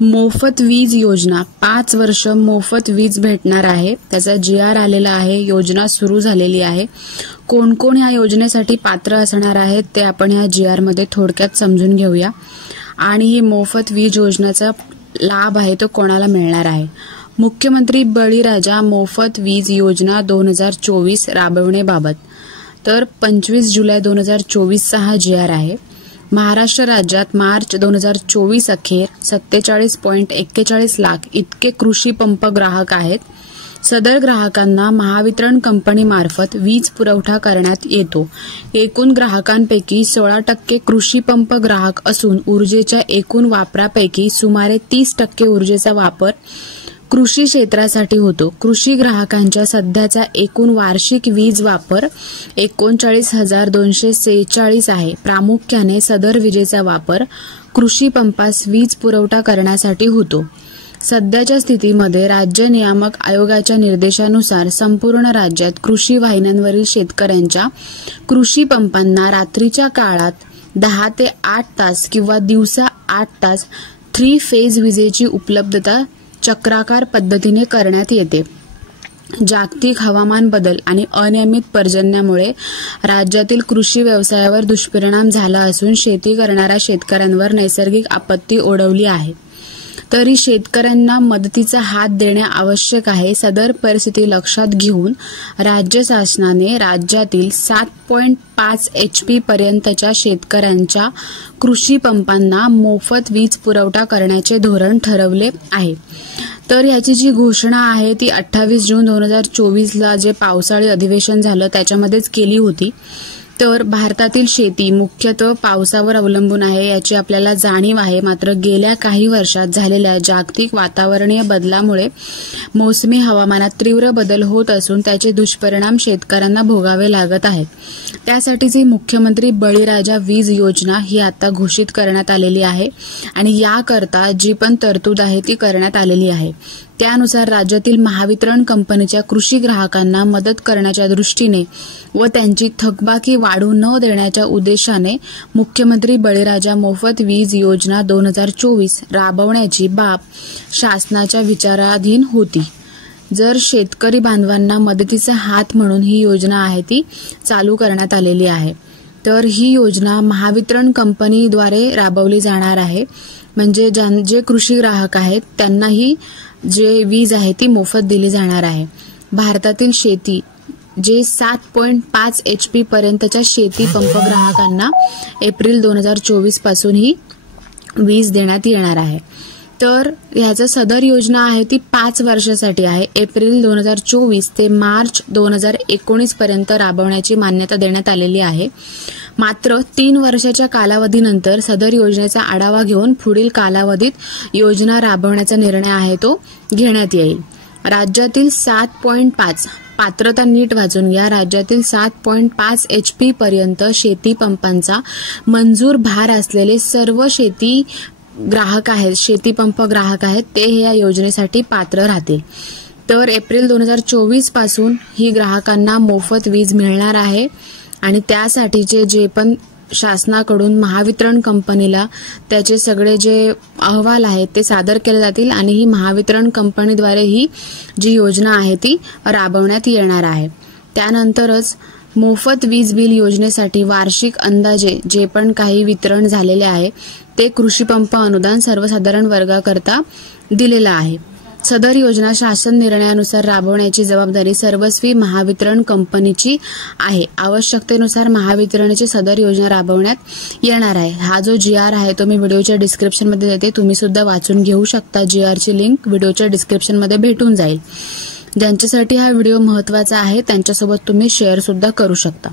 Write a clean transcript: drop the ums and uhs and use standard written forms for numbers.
मोफत वीज योजना 5 वर्ष मोफत वीज भेटणार आहे। त्याचा GR आलेला आहे। योजना सुरू झालेली आहे। कोण कोण या योजनेसाठी पात्र असणार आहेत ते आपण या GR मध्ये थोडक्यात समजून घेऊया। आणि ही मोफत वीज योजनेचा लाभ आहे तो कोणाला मिळणार आहे। मुख्यमंत्री बळीराजा मोफत वीज योजना 2024 राबवण्याबाबत तर 25 जुलै 2024 चा हा GR आहे। महाराष्ट्र राज्यात मार्च 2024 अखेर 47.41 लाख इतके कृषी पंप ग्राहक आहेत। सदर ग्राहकांना महावितरण कंपनीमार्फत वीज पुरवठा करण्यात येतो। एकूण ग्राहकांपैकी 16% कृषी पंप ग्राहक असून ऊर्जेच्या एकूण वापरापैकी सुमारे 30% ऊर्जेचा वापर कृषी क्षेत्रासाठी होतो। कृषी ग्राहकांच्या सध्याचा एकूण वार्षिक वीज वापर 39,246 आहे। प्रामुख्याने सदर विजेचा वापर कृषी पंपास वीज पुरवठा करण्यासाठी होतो। सध्याच्या स्थितीमध्ये राज्य नियामक आयोगाच्या निर्देशानुसार संपूर्ण राज्यात कृषी वाहिन्यांवरील शेतकऱ्यांच्या कृषी पंपांना रात्रीच्या काळात 10 ते 8 तास किंवा दिवसा 8 तास 3 फेज विजेची उपलब्धता चक्राकार पद्धतीने करण्यात येते। जागतिक हवामान बदल आणि अनियमित पर्जन्यामुळे राज्यातील कृषी व्यवसायावर दुष्परिणाम झाला असून शेती करणाऱ्या शेतकऱ्यांवर नैसर्गिक आपत्ती ओढवली आहे। तरी शेतकऱ्यांना मदतीचा हात देणे आवश्यक आहे। सदर परिस्थिती लक्षात घेऊन राज्य शासनाने राज्यातील 7.5 HP पर्यंतच्या शेतकऱ्यांच्या कृषी पंपांना मोफत वीज पुरवठा करण्याचे धोरण ठरवले आहे। तर याची जी घोषणा आहे ती 28 जून 2024 ला जे पावसाळी अधिवेशन झालं त्याच्यामध्येच केली होती। तर भारतातील शेती मुख्यतः पावसावर अवलंबून आहे याची आपल्याला जाणीव आहे। मात्र गेल्या काही वर्षात झालेल्या जागतिक वातावरणीय बदलामुळे मोसमी हवामानात तीव्र बदल होत असून त्याचे दुष्परिणाम शेतकऱ्यांना भोगावे लागत आहेत। त्यासाठीची मुख्यमंत्री बळीराजा वीज योजना ही आता घोषित करण्यात आलेली आहे आणि याकरता जी पण तरतूद आहे ती करण्यात आलेली आहे। त्यानुसार राज्यातील महावितरण कंपनीच्या कृषी ग्राहकांना मदत करण्याच्या दृष्टीने व त्यांची थकबाकी वाढू न देण्याच्या उद्देशाने मुख्यमंत्री बळीराजा मोफत वीज योजना 2024 राबवण्याची बाब शासनाच्या विचाराधीन होती। जर शेतकरी बांधवांना मदतीचा हात म्हणून ही योजना आहे ती चालू करण्यात आलेली आहे। तर ही योजना महावितरण कंपनीद्वारे राबवली जाणार आहे। म्हणजे जे कृषी ग्राहक आहेत त्यांनाही जे वीज आहे ती मोफत दिली जाणार आहे। भारतातील शेती जे 7.5 HP पर्यंतच्या शेती पंप ग्राहकांना एप्रिल 2024 पासून ही वीज देण्यात येणार आहे। तर ह्याचं सदर योजना आहे ती 5 वर्षासाठी आहे। एप्रिल 2024 ते मार्च 2019 पर्यंत राबवण्याची मान्यता देण्यात आलेली आहे। मात्र 3 वर्षाच्या कालावधीनंतर सदर योजनेचा आढावा घेऊन पुढील कालावधीत योजना राबवण्याचा निर्णय आहे तो घेण्यात येईल। राज्यातील 7.5 पात्रता नीट वाचून घ्या। राज्यातील 7.5 HP पर्यंत शेती पंपांचा मंजूर भार असलेले सर्व शेती ग्राहक आहेत, शेती पंप ग्राहक आहेत ते या योजनेसाठी पात्र राहतील। तर एप्रिल 2024 पासून ही ग्राहकांना मोफत वीज मिळणार आहे आणि त्यासाठीचे जे पण शासनाकडून महावितरण कंपनीला त्याचे सगळे जे अहवाल आहेत ते सादर केले जातील आणि ही महावितरण कंपनीद्वारे ही जी योजना आहे ती राबवण्यात येणार आहे। त्यानंतरच मोफत वीज बिल योजनेसाठी वार्षिक अंदाजे जे पण काही वितरण झालेले आहे ते कृषी पंप अनुदान सर्वसाधारण वर्गाकरता दिलेला आहे। सदर योजना शासन निर्णयानुसार राबवण्याची जबाबदारी सर्वस्वी महावितरण कंपनीची आहे। आवश्यकतेनुसार महावितरणची सदर योजना राबवण्यात येणार आहे। हा जो GR आहे तो मी व्हिडिओच्या डिस्क्रिप्शनमध्ये देते, तुम्ही सुद्धा वाचून घेऊ शकता। GR ची लिंक व्हिडिओच्या डिस्क्रिप्शनमध्ये भेटून जाईल। ज्यांच्यासाठी हा व्हिडिओ महत्त्वाचा आहे त्यांच्यासोबत तुम्ही शेअर सुद्धा करू शकता।